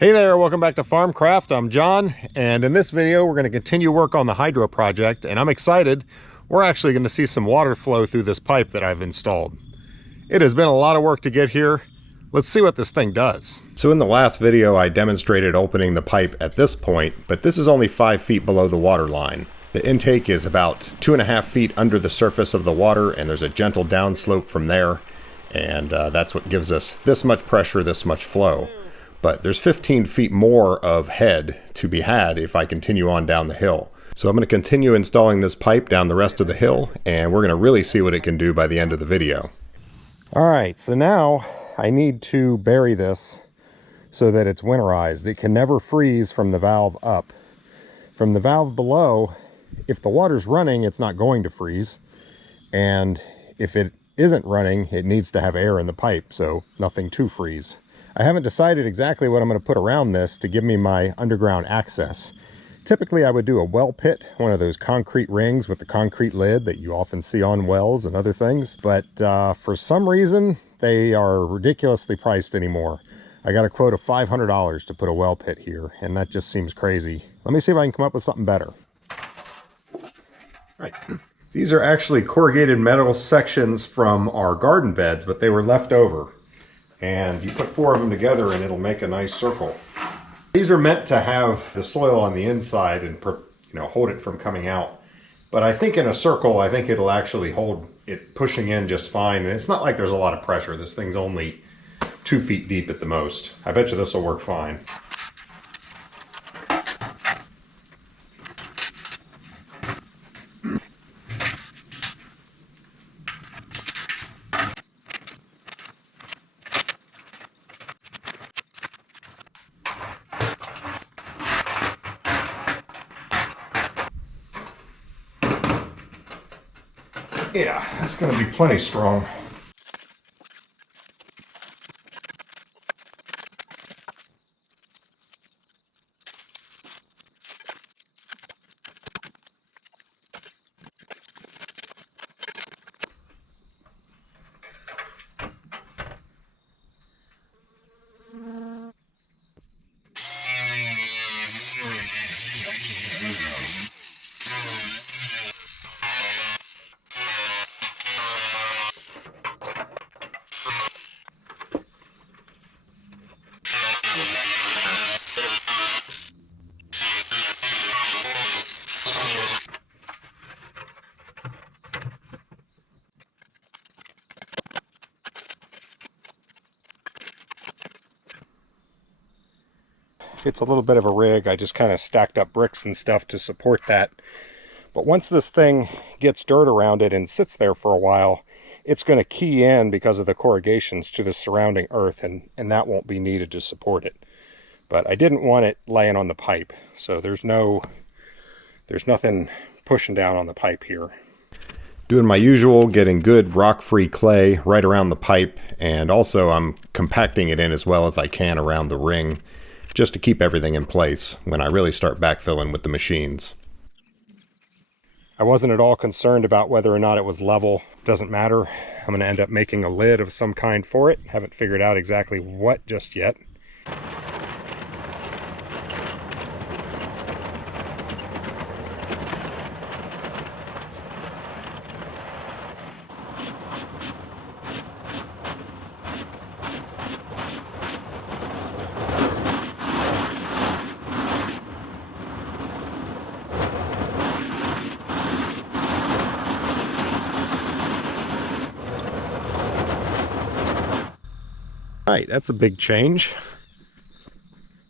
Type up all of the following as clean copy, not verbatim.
Hey there, welcome back to Farmcraft. I'm John, and in this video we're going to continue work on the hydro project, and I'm excited. We're actually going to see some water flow through this pipe that I've installed. It has been a lot of work to get here. Let's see what this thing does. So in the last video I demonstrated opening the pipe at this point, but this is only 5 feet below the water line. The intake is about 2.5 feet under the surface of the water, and there's a gentle downslope from there, and that's what gives us this much pressure, this much flow. But there's 15 feet more of head to be had if I continue on down the hill. So I'm going to continue installing this pipe down the rest of the hill, and we're going to really see what it can do by the end of the video. All right, so now I need to bury this so that it's winterized. It can never freeze from the valve up. From the valve below, if the water's running, it's not going to freeze. And if it isn't running, it needs to have air in the pipe, so nothing to freeze. I haven't decided exactly what I'm going to put around this to give me my underground access. Typically I would do a well pit, one of those concrete rings with the concrete lid that you often see on wells and other things, but for some reason they are ridiculously priced anymore. I got a quote of $500 to put a well pit here, and that just seems crazy. Let me see if I can come up with something better. Right. These are actually corrugated metal sections from our garden beds, but they were left over. And you put 4 of them together and it'll make a nice circle. These are meant to have the soil on the inside and hold it from coming out. But I think in a circle, I think it'll actually hold it pushing in just fine. And it's not like there's a lot of pressure. This thing's only 2 feet deep at the most. I bet you this will work fine. Yeah, that's going to be plenty strong. It's a little bit of a rig. I just kind of stacked up bricks and stuff to support that. But once this thing gets dirt around it and sits there for a while, it's going to key in because of the corrugations to the surrounding earth, and that won't be needed to support it. But I didn't want it laying on the pipe, so there's nothing pushing down on the pipe here. Doing my usual, getting good rock-free clay right around the pipe, and also I'm compacting it in as well as I can around the ring, just to keep everything in place when I really start backfilling with the machines. I wasn't at all concerned about whether or not it was level. Doesn't matter. I'm going to end up making a lid of some kind for it. Haven't figured out exactly what just yet. Alright, that's a big change.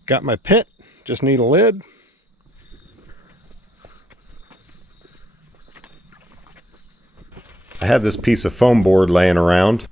Got my pit, just need a lid. I had this piece of foam board laying around.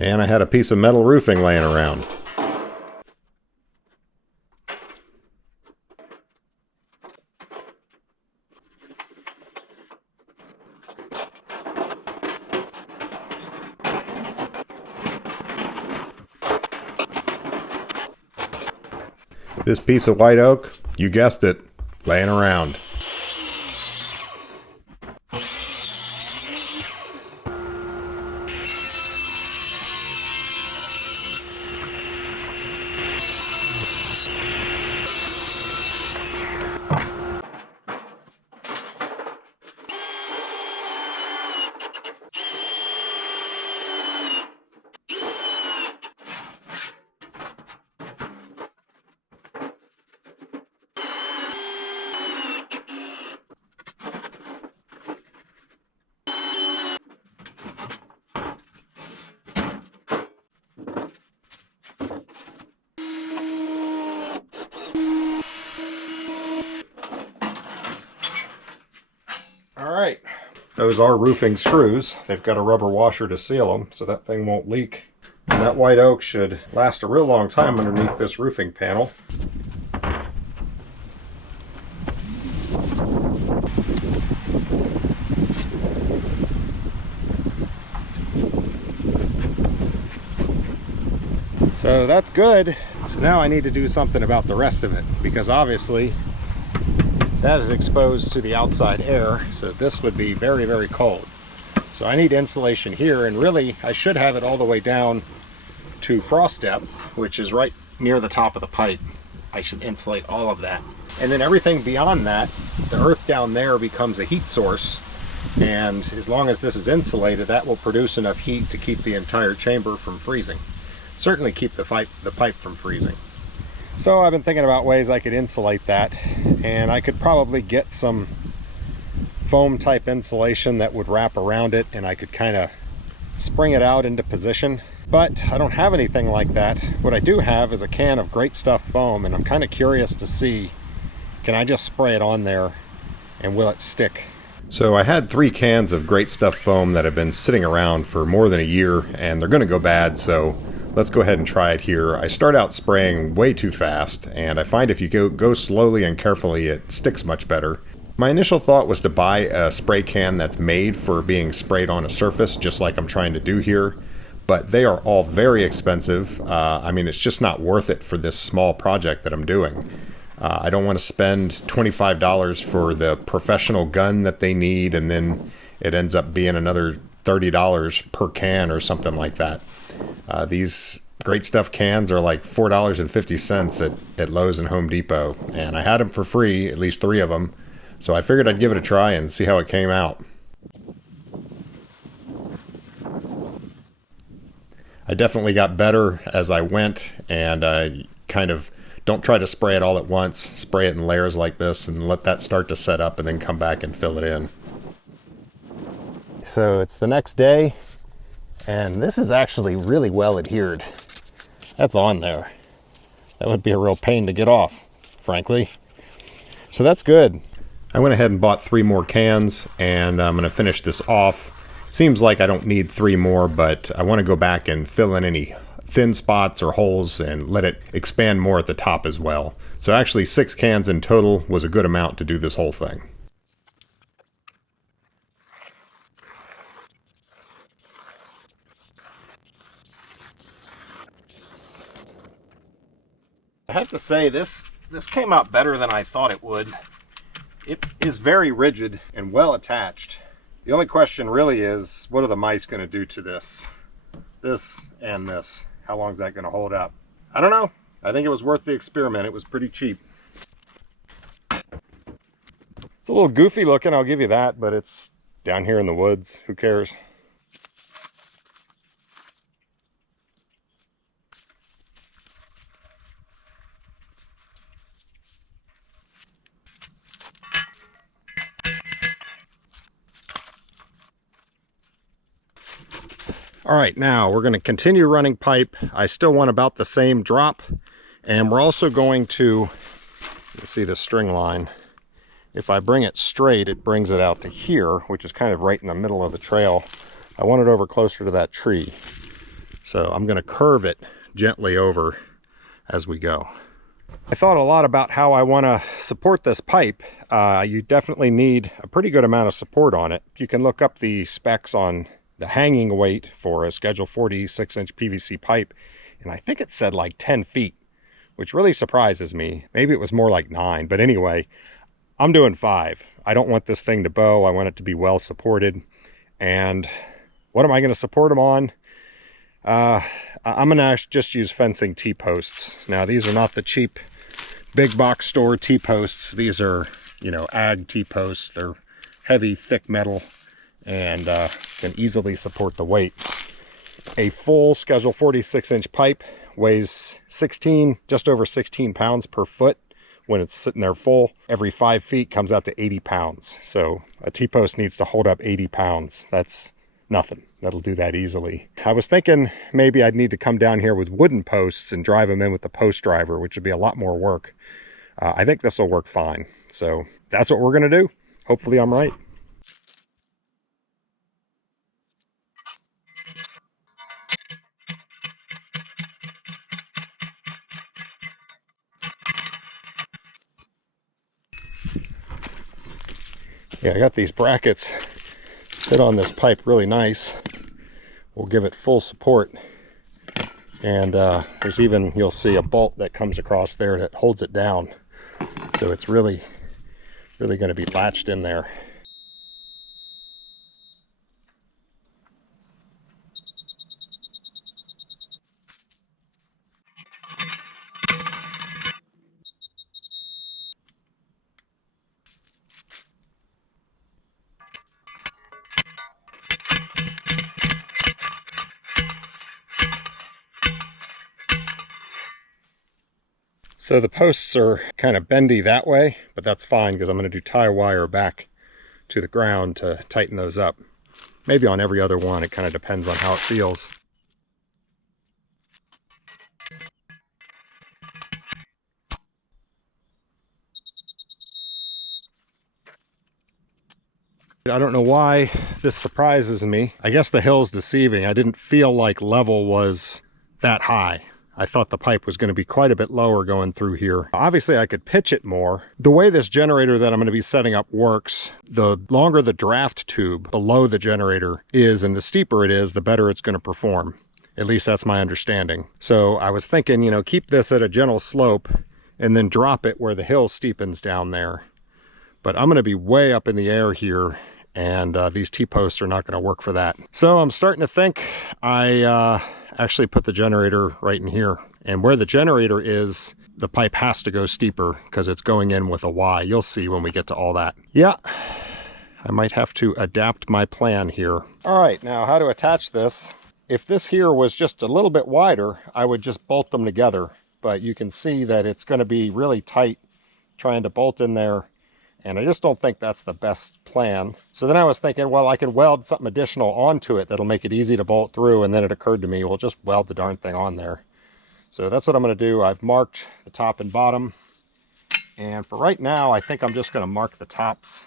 And I had a piece of metal roofing laying around. This piece of white oak, you guessed it, laying around. Alright, those are roofing screws. They've got a rubber washer to seal them so that thing won't leak. And that white oak should last a real long time underneath this roofing panel. So that's good. So now I need to do something about the rest of it, because obviously that is exposed to the outside air, so this would be very, very cold. So I need insulation here, and really I should have it all the way down to frost depth, which is right near the top of the pipe. I should insulate all of that. And then everything beyond that, the earth down there becomes a heat source, and as long as this is insulated, that will produce enough heat to keep the entire chamber from freezing. Certainly keep the pipe from freezing. So I've been thinking about ways I could insulate that, and I could probably get some foam type insulation that would wrap around it, and I could kind of spring it out into position. But I don't have anything like that. What I do have is a can of Great Stuff foam, and I'm kind of curious to see, can I just spray it on there and will it stick? So I had 3 cans of Great Stuff foam that have been sitting around for more than a year, and they're going to go bad, so let's go ahead and try it here. I start out spraying way too fast, and I find if you go slowly and carefully, it sticks much better. My initial thought was to buy a spray can that's made for being sprayed on a surface, just like I'm trying to do here, but they are all very expensive. I mean, it's just not worth it for this small project that I'm doing. I don't want to spend $25 for the professional gun that they need, and then it ends up being another $30 per can or something like that. These Great Stuff cans are like $4.50 at Lowe's and Home Depot, and I had them for free, at least 3 of them, so I figured I'd give it a try and see how it came out. I definitely got better as I went, and I kind of don't try to spray it all at once. Spray it in layers like this and let that start to set up, and then come back and fill it in. So it's the next day, and this is actually really well adhered. That's on there. That would be a real pain to get off, frankly. So that's good. I went ahead and bought 3 more cans, and I'm going to finish this off. Seems like I don't need 3 more, but I want to go back and fill in any thin spots or holes and let it expand more at the top as well. So actually 6 cans in total was a good amount to do this whole thing. I have to say this came out better than I thought it would. It is very rigid and well attached. The only question really is, what are the mice going to do to this? This and this. How long is that going to hold up? I don't know. I think it was worth the experiment. It was pretty cheap. It's a little goofy looking, I'll give you that, but it's down here in the woods. Who cares? All right, now we're going to continue running pipe. I still want about the same drop, and we're also going to, let's see the string line. If I bring it straight, it brings it out to here, which is kind of right in the middle of the trail. I want it over closer to that tree. So I'm going to curve it gently over as we go. I thought a lot about how I want to support this pipe. You definitely need a pretty good amount of support on it. You can look up the specs on the hanging weight for a Schedule 40 6-inch PVC pipe, and I think it said like 10 feet, which really surprises me. Maybe it was more like 9, but anyway, I'm doing 5. I don't want this thing to bow. I want it to be well supported. And what am I going to support them on? I'm going to just use fencing T-posts. Now, these are not the cheap big box store T-posts. These are, you know, ag T-posts. They're heavy, thick metal, and can easily support the weight. A full Schedule 40 6-inch pipe weighs just over 16 pounds per foot when it's sitting there full. Every 5 feet comes out to 80 pounds. So a T-post needs to hold up 80 pounds. That's nothing. That'll do that easily. I was thinking maybe I'd need to come down here with wooden posts and drive them in with the post driver, which would be a lot more work. I think this will work fine. So that's what we're going to do. Hopefully I'm right. Yeah, I got these brackets fit on this pipe really nice. We'll give it full support. And there's even, you'll see a bolt that comes across there that holds it down. So it's really going to be latched in there. So the posts are kind of bendy that way, but that's fine because I'm going to do tie wire back to the ground to tighten those up. Maybe on every other one, it kind of depends on how it feels. I don't know why this surprises me. I guess the hill's deceiving. I didn't feel like level was that high. I thought the pipe was going to be quite a bit lower going through here. Obviously, I could pitch it more. The way this generator that I'm going to be setting up works, the longer the draft tube below the generator is and the steeper it is, the better it's going to perform. At least that's my understanding. So I was thinking, you know, keep this at a gentle slope and then drop it where the hill steepens down there. But I'm going to be way up in the air here, and these T-posts are not going to work for that. So I'm starting to think I actually put the generator right in here. And where the generator is, the pipe has to go steeper because it's going in with a Y. You'll see when we get to all that. Yeah, I might have to adapt my plan here. All right, now how to attach this. If this here was just a little bit wider, I would just bolt them together. But you can see that it's going to be really tight trying to bolt in there. And I just don't think that's the best plan. So then I was thinking, well, I could weld something additional onto it that'll make it easy to bolt through. And then it occurred to me, well, just weld the darn thing on there. So that's what I'm going to do. I've marked the top and bottom. And for right now, I think I'm just going to mark the tops.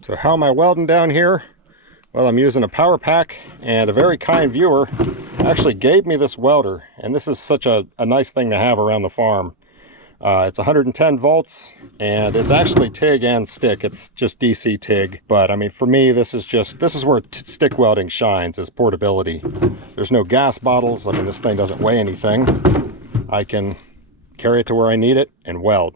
So how am I welding down here? Well, I'm using a power pack, and a very kind viewer actually gave me this welder, and this is such a nice thing to have around the farm. It's 110 volts, and it's actually TIG and stick. It's just DC TIG, but I mean, for me, this is where stick welding shines, is portability. There's no gas bottles. I mean, this thing doesn't weigh anything. I can carry it to where I need it and weld.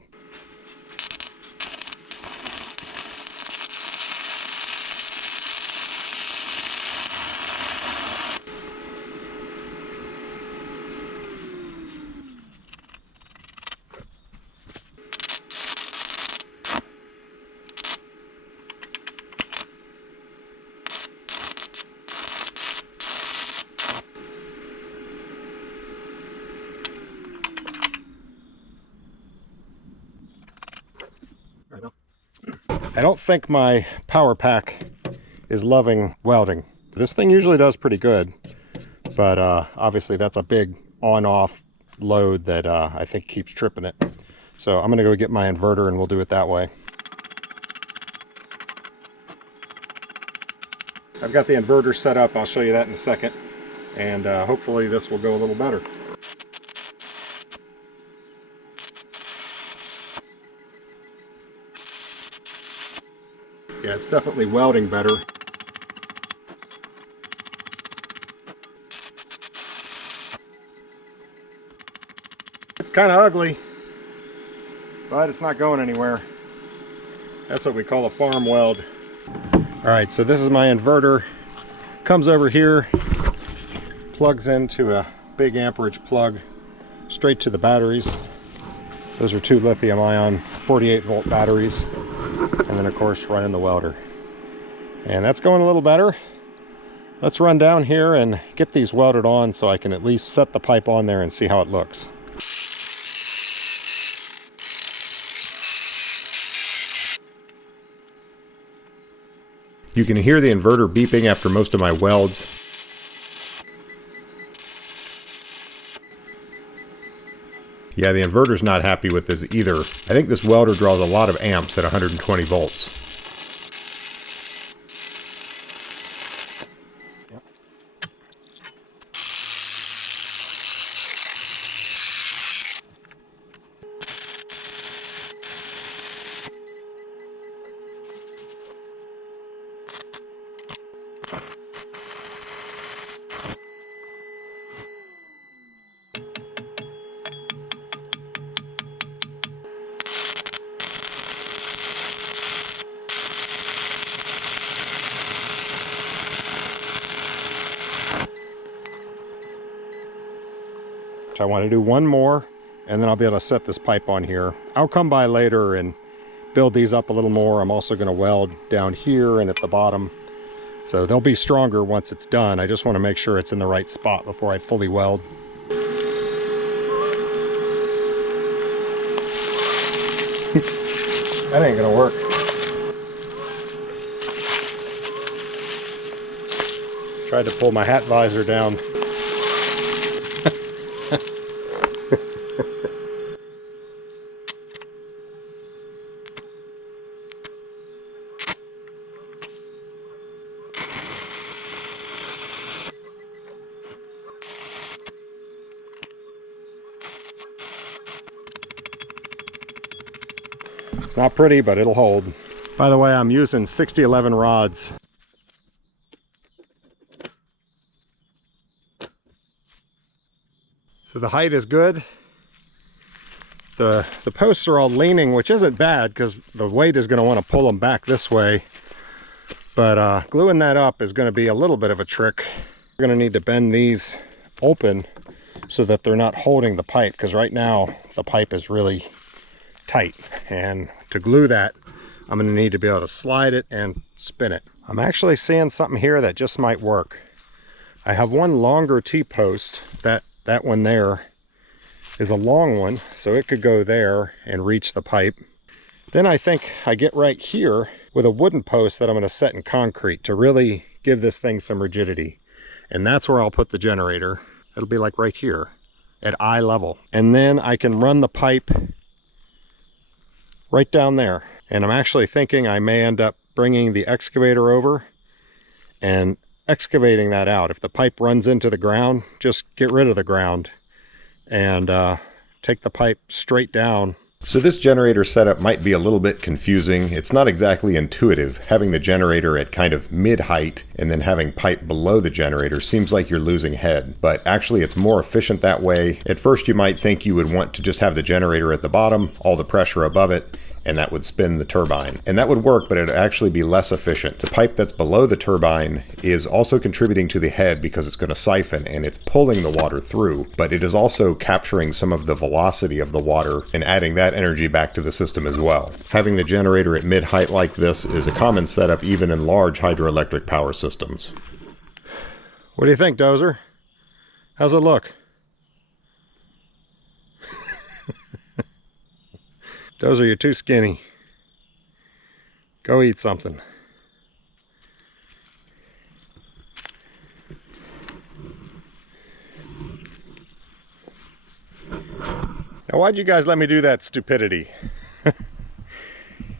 I don't think my power pack is loving welding. This thing usually does pretty good, but obviously that's a big on-off load that I think keeps tripping it. So I'm gonna go get my inverter and we'll do it that way. I've got the inverter set up. I'll show you that in a second. And hopefully this will go a little better. Yeah, it's definitely welding better. It's kind of ugly, but it's not going anywhere. That's what we call a farm weld. All right, so this is my inverter. Comes over here, plugs into a big amperage plug straight to the batteries. Those are 2 lithium-ion 48-volt batteries, and then of course running the welder. And that's going a little better. Let's run down here and get these welded on so I can at least set the pipe on there and see how it looks. You can hear the inverter beeping after most of my welds. Yeah, the inverter's not happy with this either. I think this welder draws a lot of amps at 120 volts. I want to do one more and then I'll be able to set this pipe on here. I'll come by later and build these up a little more. I'm also going to weld down here and at the bottom, so they'll be stronger once it's done. I just want to make sure it's in the right spot before I fully weld. That ain't gonna work. Tried to pull my hat visor down. It's not pretty, but it'll hold. By the way, I'm using 6011 rods. So the height is good. The posts are all leaning, which isn't bad because the weight is going to want to pull them back this way. But gluing that up is going to be a little bit of a trick. We're going to need to bend these open so that they're not holding the pipe, because right now the pipe is really tight, and to glue that I'm going to need to be able to slide it and spin it. I'm actually seeing something here that just might work. I have one longer T-post. That one there is a long one, so it could go there and reach the pipe. Then I think I get right here with a wooden post that I'm going to set in concrete to really give this thing some rigidity, and that's where I'll put the generator. It'll be like right here at eye level, and then I can run the pipe right down there. And I'm actually thinking I may end up bringing the excavator over and excavating that out. If the pipe runs into the ground, just get rid of the ground and take the pipe straight down. So this generator setup might be a little bit confusing. It's not exactly intuitive. Having the generator at kind of mid-height and then having pipe below the generator seems like you're losing head, but actually it's more efficient that way. At first you might think you would want to just have the generator at the bottom, all the pressure above it, and that would spin the turbine. And that would work, but it would actually be less efficient. The pipe that's below the turbine is also contributing to the head because it's going to siphon and it's pulling the water through, but it is also capturing some of the velocity of the water and adding that energy back to the system as well. Having the generator at mid-height like this is a common setup even in large hydroelectric power systems. What do you think, Dozer? How's it look? Dozer, you're too skinny. Go eat something. Now, why'd you guys let me do that stupidity?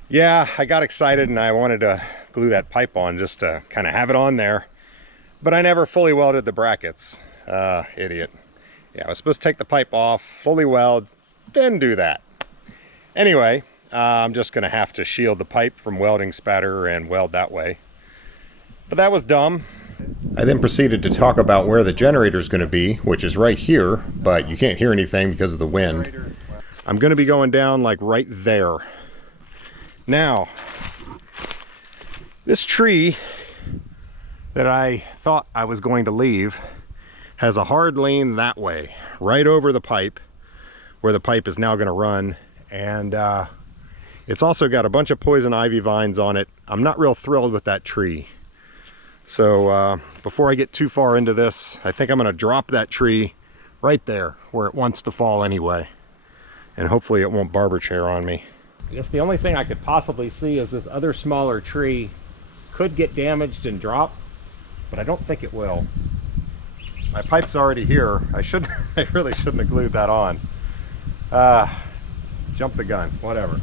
Yeah, I got excited and I wanted to glue that pipe on just to kind of have it on there, but I never fully welded the brackets. Idiot. Yeah, I was supposed to take the pipe off, fully weld, then do that. Anyway, I'm just gonna have to shield the pipe from welding spatter and weld that way. But that was dumb. I then proceeded to talk about where the generator is going to be, which is right here, but you can't hear anything because of the wind. I'm going to be going down like right there. Now, this tree that I thought I was going to leave has a hard lean that way, right over the pipe, where the pipe is now going to run. And it's also got a bunch of poison ivy vines on it. I'm not real thrilled with that tree. So before I get too far into this, I think I'm going to drop that tree right there where it wants to fall anyway. And hopefully it won't barber chair on me. I guess the only thing I could possibly see is this other smaller tree could get damaged and drop, but I don't think it will. My pipe's already here. I really shouldn't have glued that on. Jump the gun, whatever.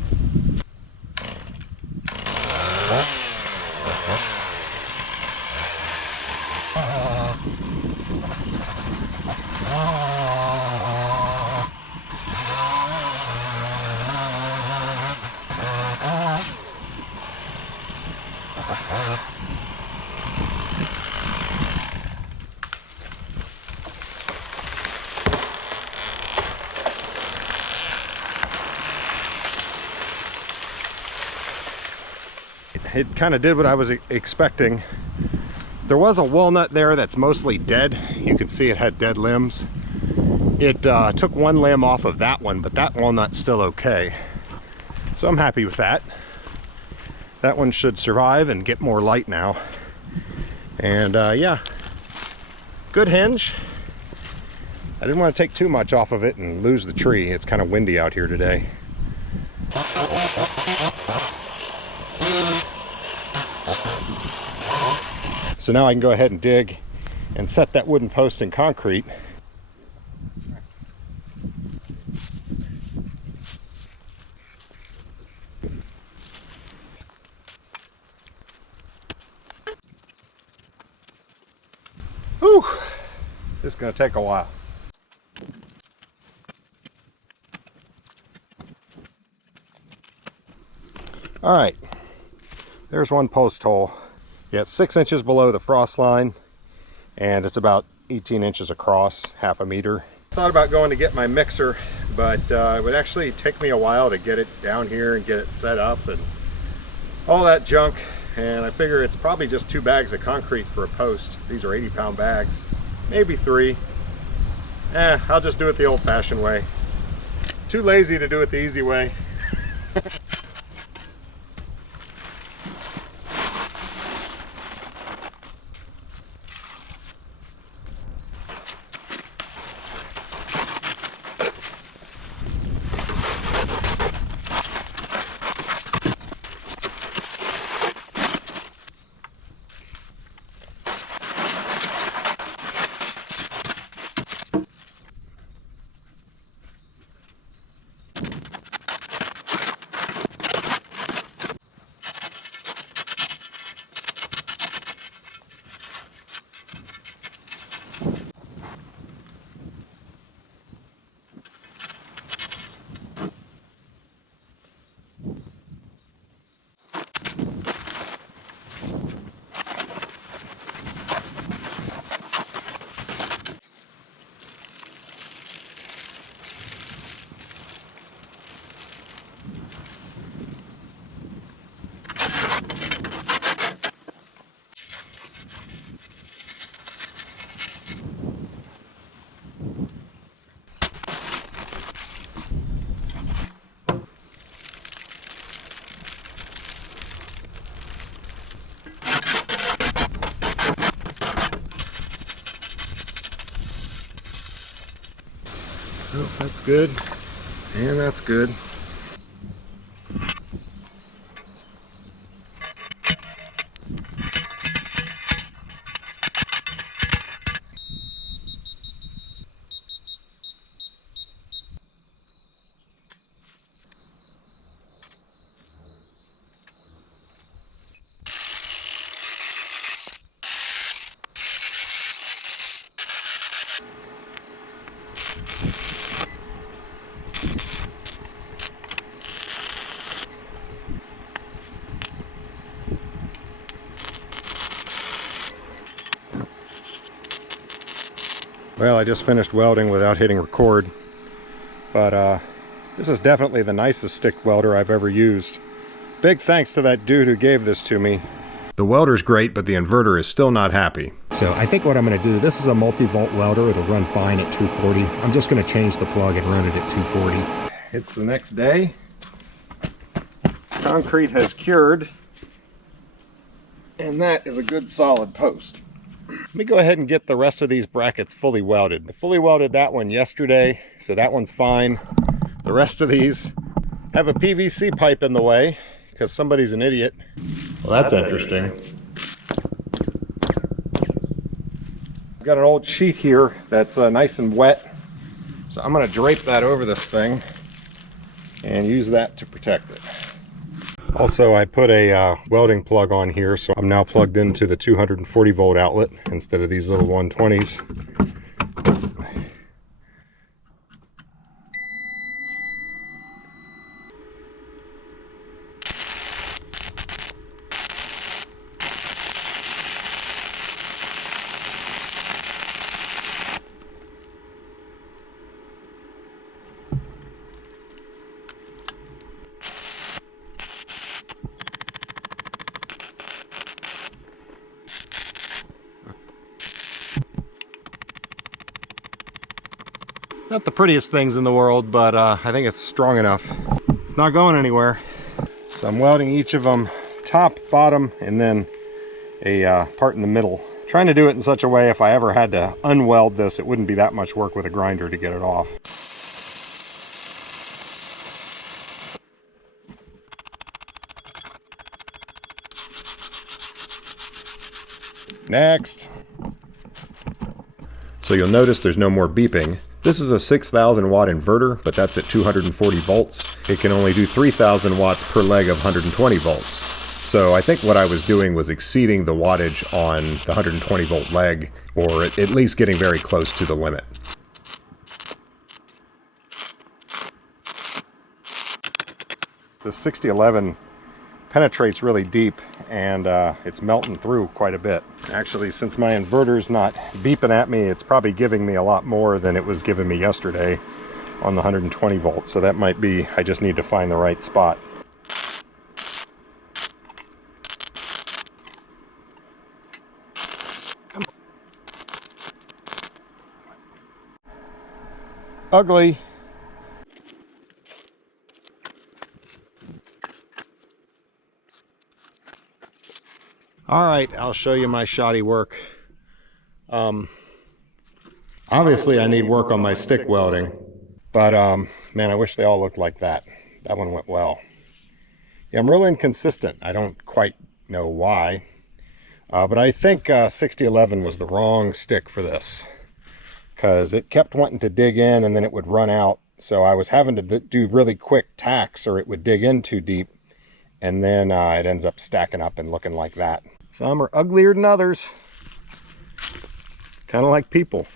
It kind of did what I was expecting. There was a walnut there that's mostly dead. You can see it had dead limbs. It took one limb off of that one, but that walnut's still okay. So I'm happy with that. That one should survive and get more light now. And yeah, good hinge. I didn't want to take too much off of it and lose the tree. It's kind of windy out here today. So now I can go ahead and dig and set that wooden post in concrete. Whew, this is going to take a while. All right, there's one post hole. Yeah, it's 6 inches below the frost line, and it's about 18 inches across, half a meter. Thought about going to get my mixer, but it would actually take me a while to get it down here and get it set up and all that junk. And I figure it's probably just 2 bags of concrete for a post. These are 80-pound bags, maybe 3. I'll just do it the old-fashioned way. Too lazy to do it the easy way. Oh, that's good, and that's good. Well, I just finished welding without hitting record, but this is definitely the nicest stick welder I've ever used. Big thanks to that dude who gave this to me. The welder's great, but the inverter is still not happy. So I think what I'm going to do, this is a multi-volt welder. It'll run fine at 240. I'm just going to change the plug and run it at 240. It's the next day. Concrete has cured, and that is a good solid post. Let me go ahead and get the rest of these brackets fully welded. I fully welded that one yesterday, so that one's fine. The rest of these have a PVC pipe in the way because somebody's an idiot. Well, that's interesting. I've got an old sheet here that's nice and wet, so I'm going to drape that over this thing and use that to protect it. Also, I put a welding plug on here, so I'm now plugged into the 240 volt outlet instead of these little 120s. Not the prettiest things in the world, but I think it's strong enough. It's not going anywhere. So I'm welding each of them top, bottom, and then a part in the middle. Trying to do it in such a way if I ever had to unweld this, it wouldn't be that much work with a grinder to get it off. Next. So you'll notice there's no more beeping. This is a 6,000 watt inverter, but that's at 240 volts. It can only do 3,000 watts per leg of 120 volts. So I think what I was doing was exceeding the wattage on the 120 volt leg, or at least getting very close to the limit. The 6011 penetrates really deep, and it's melting through quite a bit. Actually, since my inverter's not beeping at me, it's probably giving me a lot more than it was giving me yesterday on the 120 volts. So that might be, I just need to find the right spot. Ugly. All right, I'll show you my shoddy work. Obviously I need work on my stick welding, but man, I wish they all looked like that. That one went well. Yeah, I'm real inconsistent. I don't quite know why, but I think 6011 was the wrong stick for this, because it kept wanting to dig in and then it would run out. So I was having to do really quick tacks or it would dig in too deep, and then it ends up stacking up and looking like that. Some are uglier than others. Kind of like people.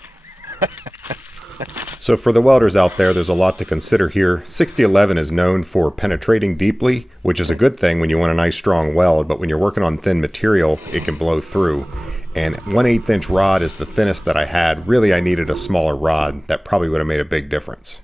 So for the welders out there, there's a lot to consider here. 6011 is known for penetrating deeply, which is a good thing when you want a nice strong weld, but when you're working on thin material, it can blow through. And 1/8 inch rod is the thinnest that I had. Really, I needed a smaller rod. That probably would have made a big difference.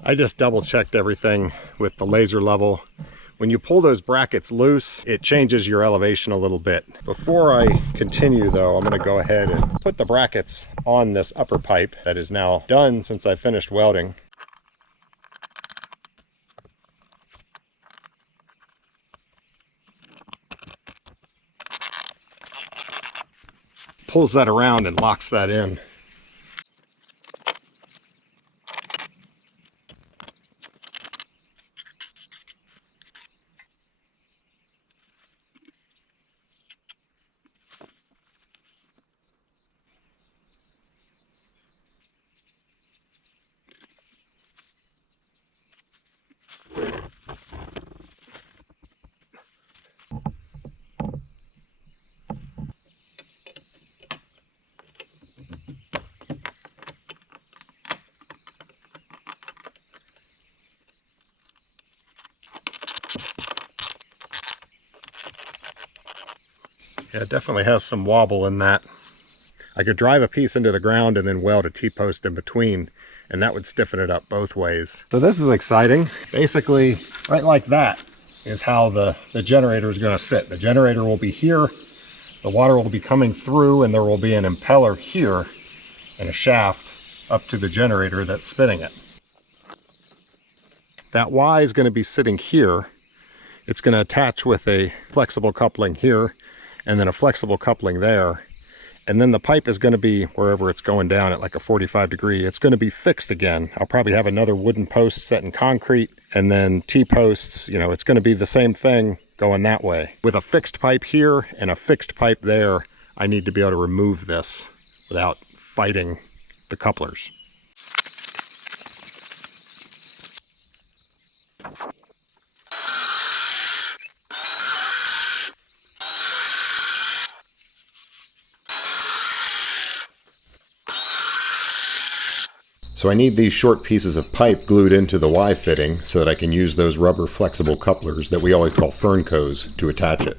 I just double checked everything with the laser level. When you pull those brackets loose, it changes your elevation a little bit. Before I continue though, I'm gonna go ahead and put the brackets on this upper pipe that is now done since I finished welding. Pulls that around and locks that in. Yeah, it definitely has some wobble in that. I could drive a piece into the ground and then weld a T-post in between, and that would stiffen it up both ways. So this is exciting. Basically, right like that is how the generator is going to sit. The generator will be here, the water will be coming through, and there will be an impeller here and a shaft up to the generator that's spinning it. That Y is going to be sitting here. It's going to attach with a flexible coupling here and then a flexible coupling there. And then the pipe is going to be wherever it's going down at like a 45 degree. It's going to be fixed again. I'll probably have another wooden post set in concrete and then T-posts. You know, it's going to be the same thing going that way. With a fixed pipe here and a fixed pipe there, I need to be able to remove this without fighting the couplers. So I need these short pieces of pipe glued into the Y fitting so that I can use those rubber flexible couplers that we always call Ferncos to attach it.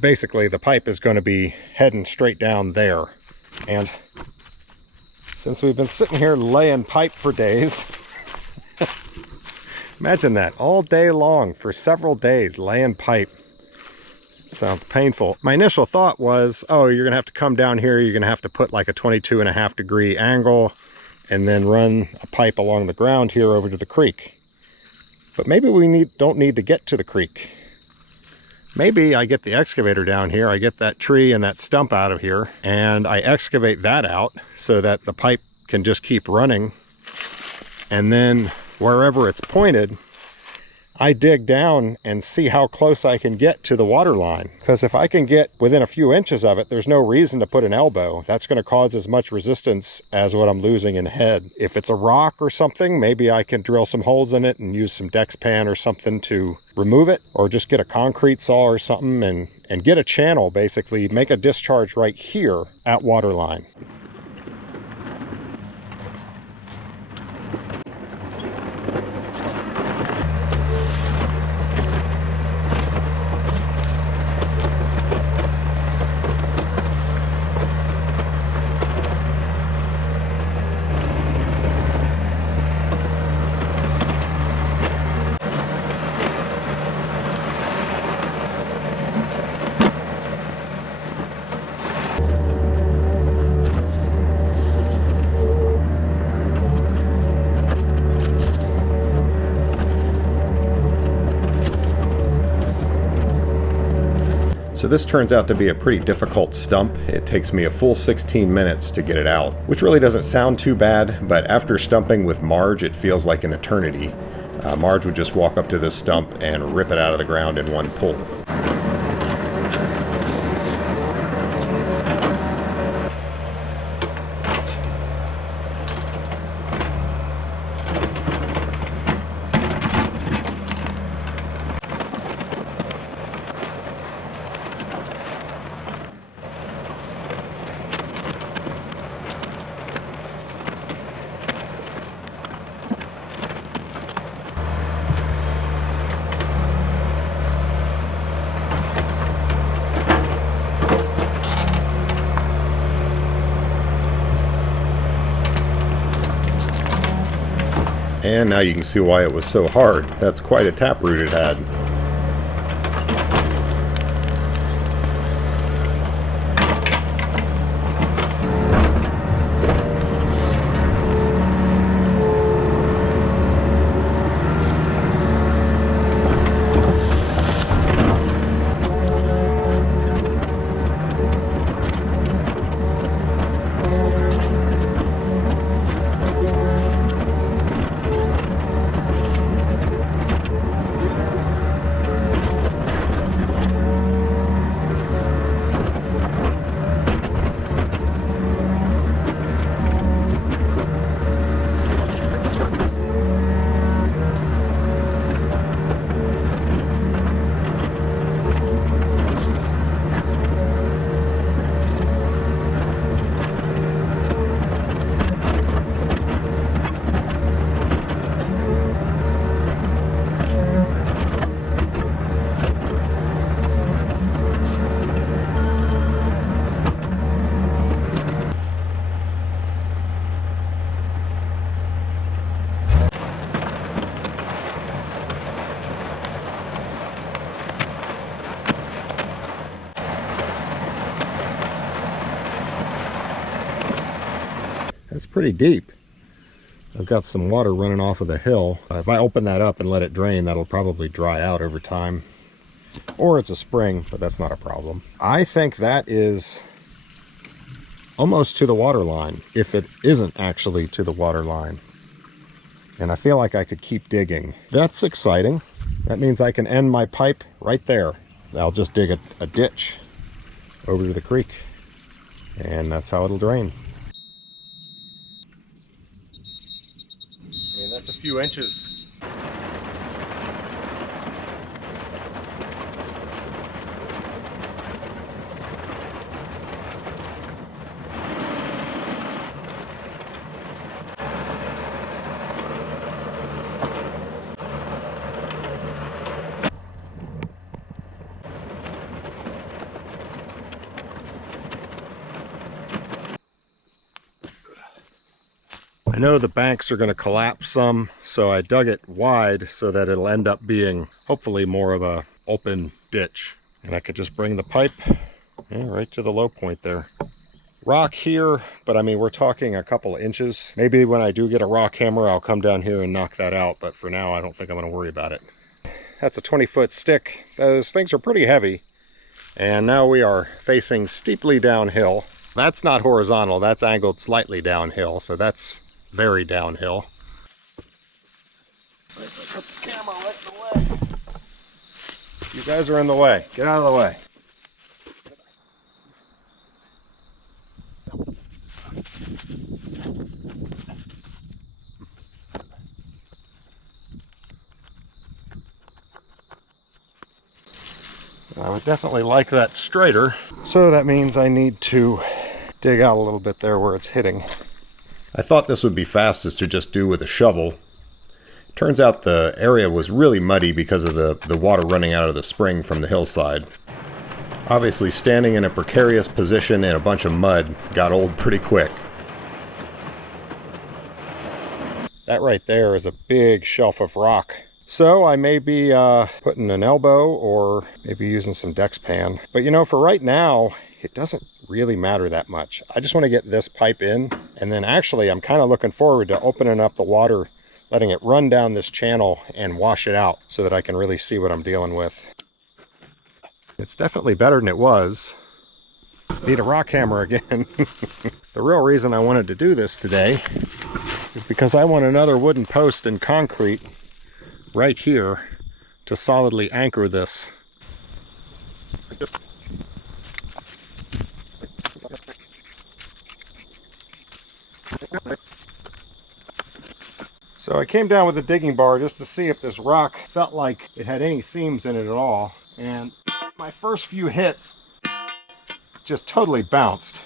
Basically, the pipe is going to be heading straight down there. And since we've been sitting here laying pipe for days, imagine that, all day long for several days laying pipe. It sounds painful. My initial thought was, oh, you're gonna have to come down here, you're gonna have to put like a 22.5 degree angle and then run a pipe along the ground here over to the creek. But maybe we don't need to get to the creek. Maybe I get the excavator down here, I get that tree and that stump out of here, and I excavate that out so that the pipe can just keep running. And then wherever it's pointed, I dig down and see how close I can get to the water line. Because if I can get within a few inches of it, there's no reason to put an elbow. That's going to cause as much resistance as what I'm losing in head. If it's a rock or something, maybe I can drill some holes in it and use some Dexpan or something to remove it, or just get a concrete saw or something and get a channel, basically make a discharge right here at water line. So this turns out to be a pretty difficult stump. It takes me a full 16 minutes to get it out, which really doesn't sound too bad, but after stumping with Marge, it feels like an eternity. Marge would just walk up to this stump and rip it out of the ground in one pull. And now you can see why it was so hard. That's quite a taproot it had. That's pretty deep. I've got some water running off of the hill. If I open that up and let it drain, that'll probably dry out over time. Or it's a spring, but that's not a problem. I think that is almost to the water line, if it isn't actually to the water line. And I feel like I could keep digging. That's exciting. That means I can end my pipe right there. I'll just dig a ditch over to the creek, and that's how it'll drain. I mean, that's a few inches. I know the banks are going to collapse some, so I dug it wide so that it'll end up being hopefully more of a open ditch. And I could just bring the pipe right to the low point there. Rock here, but I mean, we're talking a couple of inches. Maybe when I do get a rock hammer, I'll come down here and knock that out, but for now, I don't think I'm going to worry about it. That's a 20-foot stick. Those things are pretty heavy. And now we are facing steeply downhill. That's not horizontal, that's angled slightly downhill, so that's very downhill. Put the camera right in the way. You guys are in the way. Get out of the way. I would definitely like that straighter. So that means I need to dig out a little bit there where it's hitting. I thought this would be fastest to just do with a shovel. Turns out the area was really muddy because of the water running out of the spring from the hillside. Obviously, standing in a precarious position in a bunch of mud got old pretty quick. That right there is a big shelf of rock. So I may be putting an elbow or maybe using some Dexpan. But you know, for right now, it doesn't really matter that much. I just want to get this pipe in, and then actually I'm kind of looking forward to opening up the water, letting it run down this channel and wash it out so that I can really see what I'm dealing with. It's definitely better than it was. Need a rock hammer again. The real reason I wanted to do this today is because I want another wooden post and concrete right here to solidly anchor this. So I came down with a digging bar just to see if this rock felt like it had any seams in it at all. And my first few hits just totally bounced.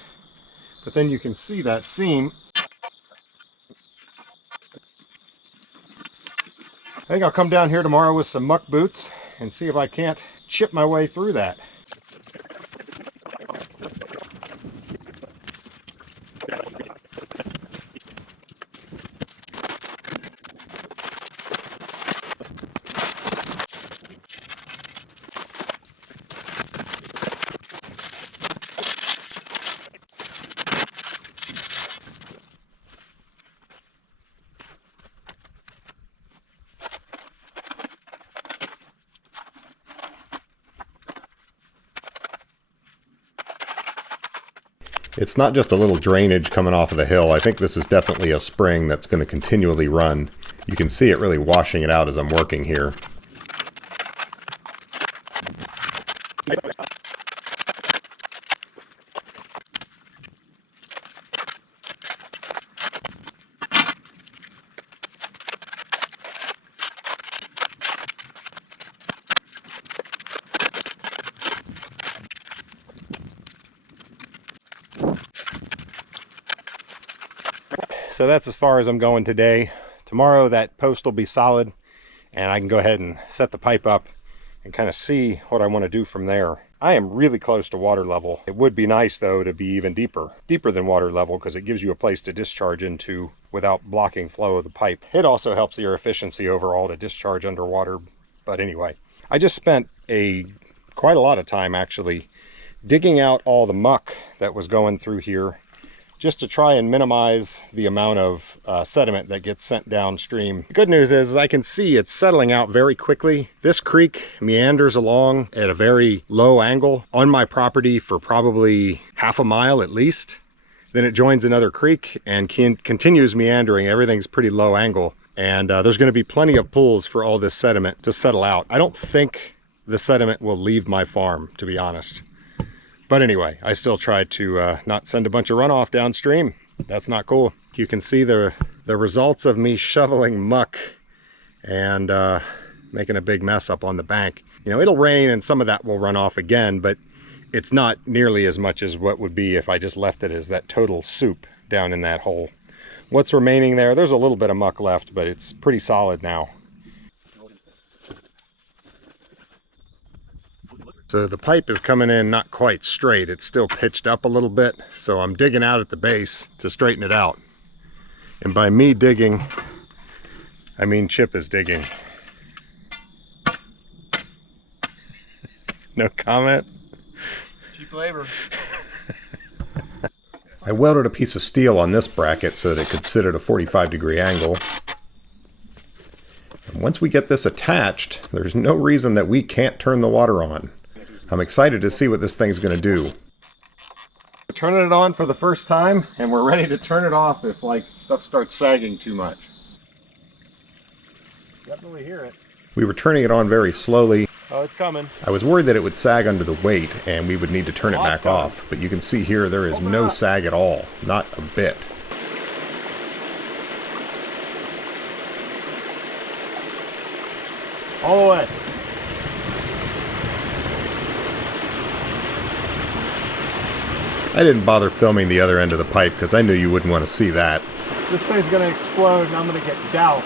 But then you can see that seam. I think I'll come down here tomorrow with some muck boots and see if I can't chip my way through that. It's not just a little drainage coming off of the hill. I think this is definitely a spring that's going to continually run. You can see it really washing it out as I'm working here. So that's as far as I'm going today. Tomorrow that post will be solid and I can go ahead and set the pipe up and kind of see what I want to do from there. I am really close to water level. It would be nice though to be even deeper than water level, because it gives you a place to discharge into without blocking flow of the pipe. It also helps your efficiency overall to discharge underwater. But anyway, I just spent quite a lot of time actually digging out all the muck that was going through here. just to try and minimize the amount of sediment that gets sent downstream. The good news is I can see it's settling out very quickly. This creek meanders along at a very low angle on my property for probably half a mile at least. Then it joins another creek and continues meandering. Everything's pretty low angle. And there's going to be plenty of pools for all this sediment to settle out. I don't think the sediment will leave my farm, to be honest. But anyway, I still try to not send a bunch of runoff downstream. That's not cool. You can see the results of me shoveling muck and making a big mess up on the bank. You know, it'll rain and some of that will run off again, but it's not nearly as much as what would be if I just left it as that total soup down in that hole. What's remaining there, there's a little bit of muck left, but it's pretty solid now. So the pipe is coming in not quite straight. It's still pitched up a little bit. So I'm digging out at the base to straighten it out. And by me digging, I mean Chip is digging. No comment? Cheap labor. I welded a piece of steel on this bracket so that it could sit at a 45-degree angle. And once we get this attached, there's no reason that we can't turn the water on. I'm excited to see what this thing's going to do. We're turning it on for the first time, and we're ready to turn it off if like stuff starts sagging too much. Definitely hear it. We were turning it on very slowly. Oh, it's coming. I was worried that it would sag under the weight and we would need to turn it back off, but you can see here there is no sag at all, not a bit. All the way. I didn't bother filming the other end of the pipe because I knew you wouldn't want to see that. This thing's going to explode and I'm going to get doused.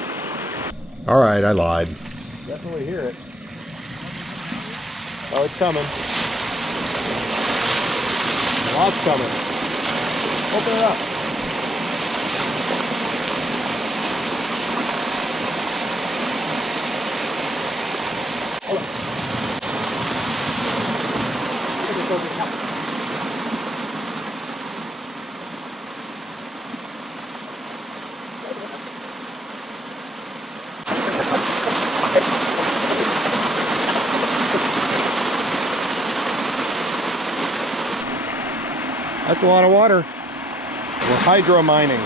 Alright, I lied. Definitely hear it. Oh, it's coming. Lots coming. Open it up. That's a lot of water. We're hydro mining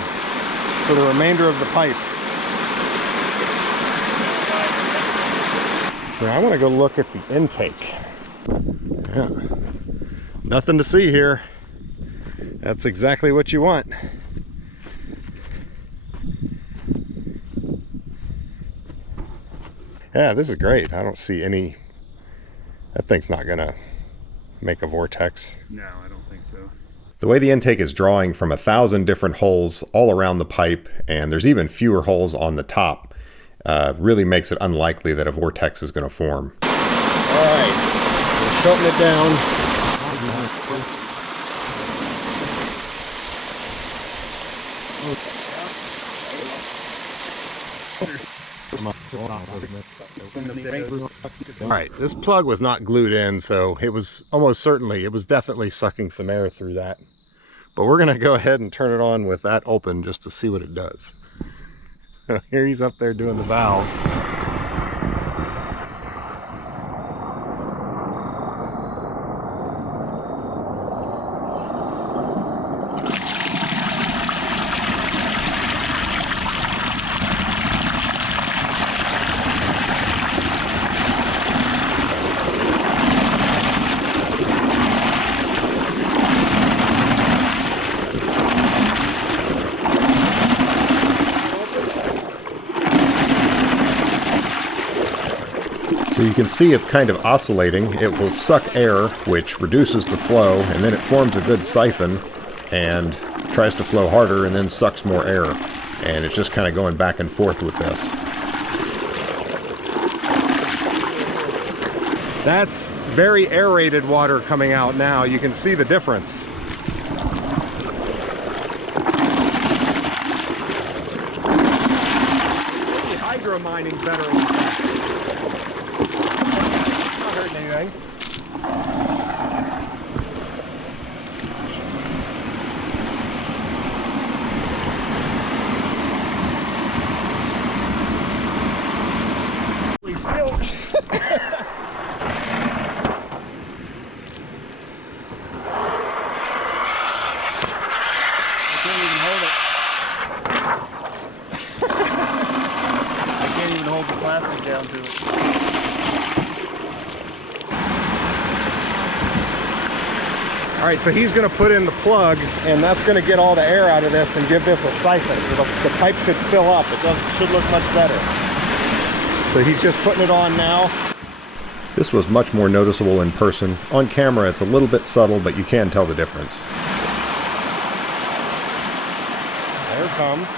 for the remainder of the pipe. So I want to go look at the intake. Yeah. Nothing to see here. That's exactly what you want. Yeah, this is great. I don't see any... That thing's not gonna make a vortex. No, I don't think so. The way the intake is drawing from 1,000 different holes all around the pipe, and there's even fewer holes on the top, really makes it unlikely that a vortex is going to form. All right, we're shutting it down. All right, this plug was not glued in, so it was definitely sucking some air through that. But we're gonna go ahead and turn it on with that open just to see what it does. Here he's up there doing the valve. So you can see it's kind of oscillating. It will suck air, which reduces the flow, and then it forms a good siphon and tries to flow harder and then sucks more air. And it's just kind of going back and forth with this. That's very aerated water coming out now. You can see the difference. Maybe hydro mining's better. Anything. All right, so he's gonna put in the plug, and that's gonna get all the air out of this and give this a siphon. So the pipe should fill up. It should look much better. So he's just putting it on now. This was much more noticeable in person. On camera, it's a little bit subtle, but you can tell the difference. There it comes.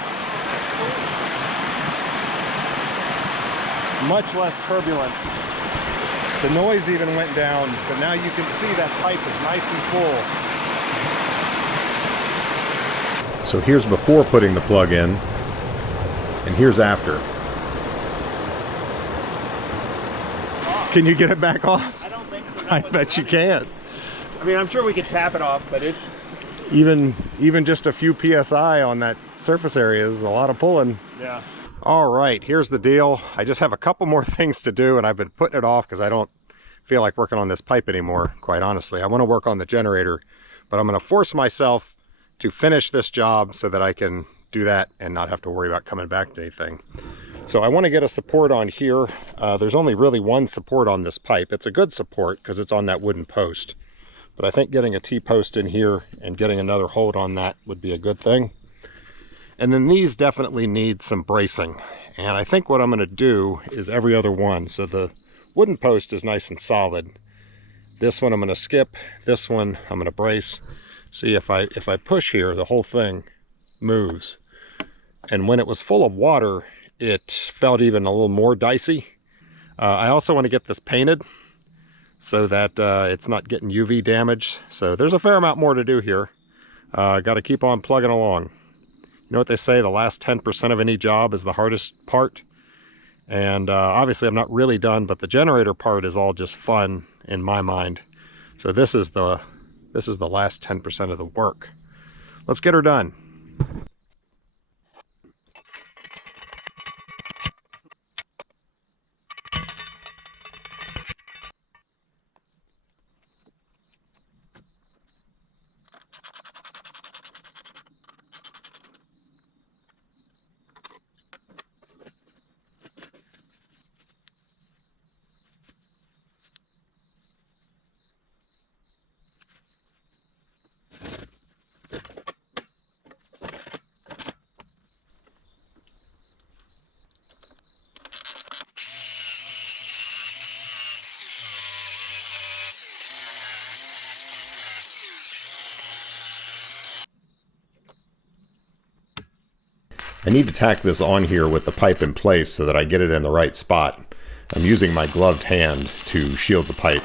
Much less turbulent. The noise even went down, but now you can see that pipe is nice and full. So here's before putting the plug in, and here's after. Can you get it back off? I don't think so. I bet you can't. I mean, I'm sure we could tap it off, but it's... Even just a few PSI on that surface area is a lot of pulling. Yeah. All right, here's the deal. I just have a couple more things to do, and I've been putting it off because I don't feel like working on this pipe anymore, quite honestly. I want to work on the generator, but I'm going to force myself to finish this job so that I can do that and not have to worry about coming back to anything. So I want to get a support on here. There's only really one support on this pipe. It's a good support because it's on that wooden post. But I think getting a T-post in here and getting another hold on that would be a good thing. And then these definitely need some bracing. And I think what I'm going to do is every other one. So the wooden post is nice and solid. This one I'm going to skip. This one I'm going to brace. See, if I push here, the whole thing moves. And when it was full of water, it felt even a little more dicey. I also want to get this painted so that it's not getting UV damage. So there's a fair amount more to do here. Got to keep on plugging along. You know what they say, the last 10% of any job is the hardest part. And obviously I'm not really done, but the generator part is all just fun in my mind. So this is the last 10% of the work. Let's get her done. I need to tack this on here with the pipe in place so that I get it in the right spot. I'm using my gloved hand to shield the pipe.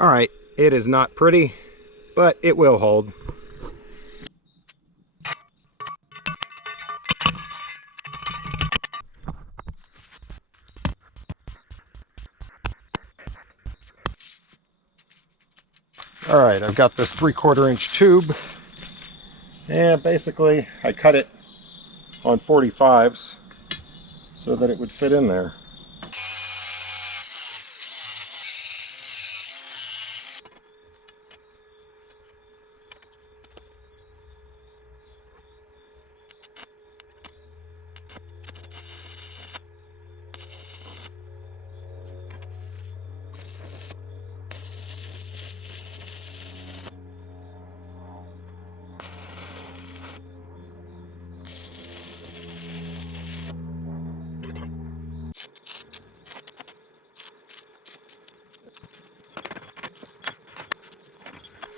All right, it is not pretty, but it will hold. All right, I've got this 3/4 inch tube, and basically I cut it on 45s so that it would fit in there.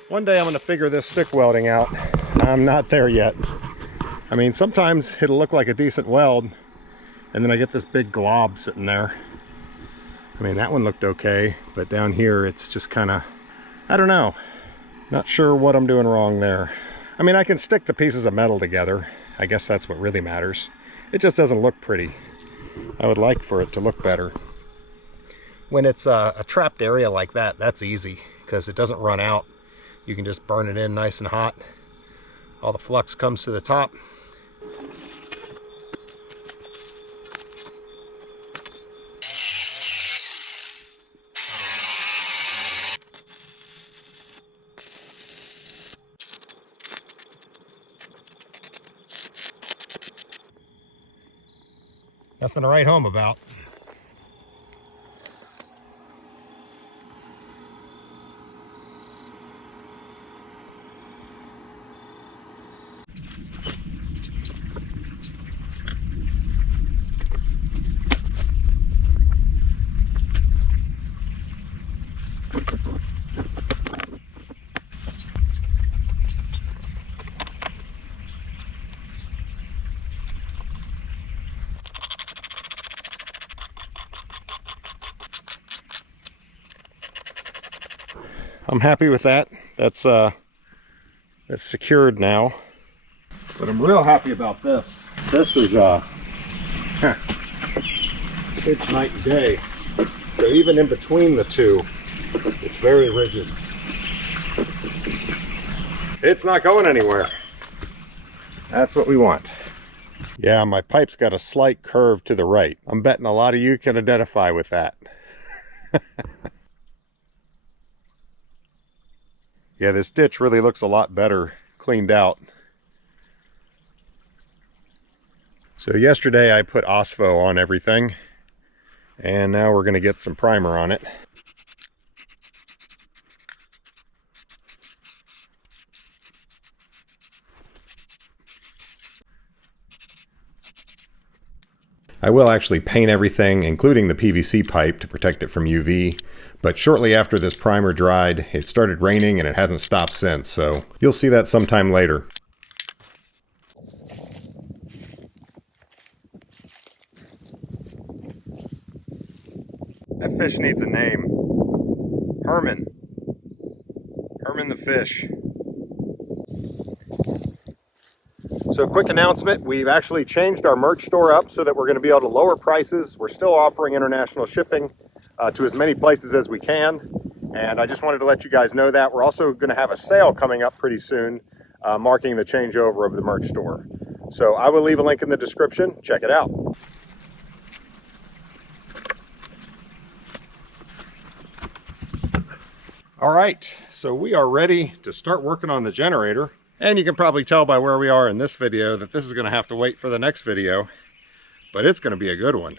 One day I'm going to figure this stick welding out. I'm not there yet. I mean, sometimes it'll look like a decent weld, and then I get this big glob sitting there. I mean, that one looked okay, but down here it's just kind of, I don't know. Not sure what I'm doing wrong there. I mean, I can stick the pieces of metal together. I guess that's what really matters. It just doesn't look pretty. I would like for it to look better. When it's a trapped area like that, that's easy because it doesn't run out. You can just burn it in nice and hot. All the flux comes to the top. Nothing to write home about. I'm happy with that. That's secured now. But I'm real happy about this. This is it's night and day. So even in between the two, it's very rigid. It's not going anywhere. That's what we want. Yeah, my pipe's got a slight curve to the right. I'm betting a lot of you can identify with that. Yeah, this ditch really looks a lot better cleaned out. So yesterday I put OSPO on everything, and now we're going to get some primer on it. I will actually paint everything, including the PVC pipe, to protect it from UV. But shortly after this primer dried, it started raining and it hasn't stopped since, so you'll see that sometime later. That fish needs a name. Herman. Herman the fish. So quick announcement, we've actually changed our merch store up so that we're going to be able to lower prices. We're still offering international shipping to as many places as we can. And I just wanted to let you guys know that. We're also going to have a sale coming up pretty soon, marking the changeover of the merch store. So I will leave a link in the description. Check it out. All right, so we are ready to start working on the generator. And you can probably tell by where we are in this video that this is going to have to wait for the next video, but it's going to be a good one.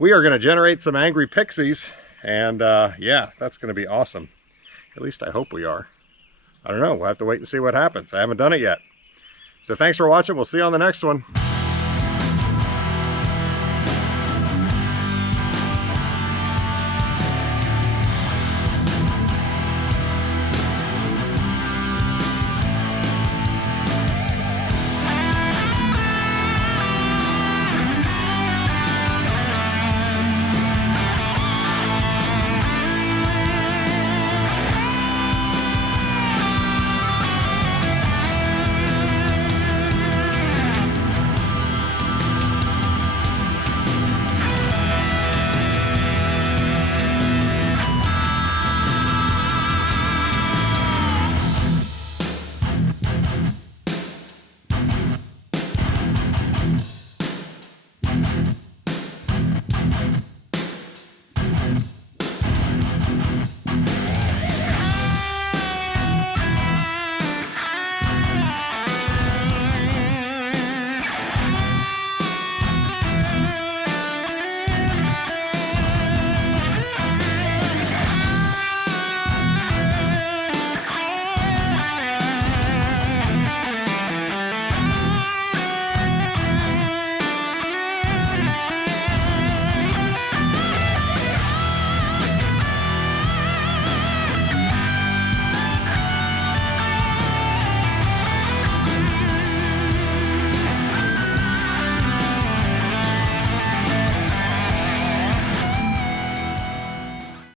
We are going to generate some angry pixies, and yeah, that's going to be awesome. At least I hope we are. I don't know, we'll have to wait and see what happens. I haven't done it yet. So thanks for watching. We'll see you on the next one.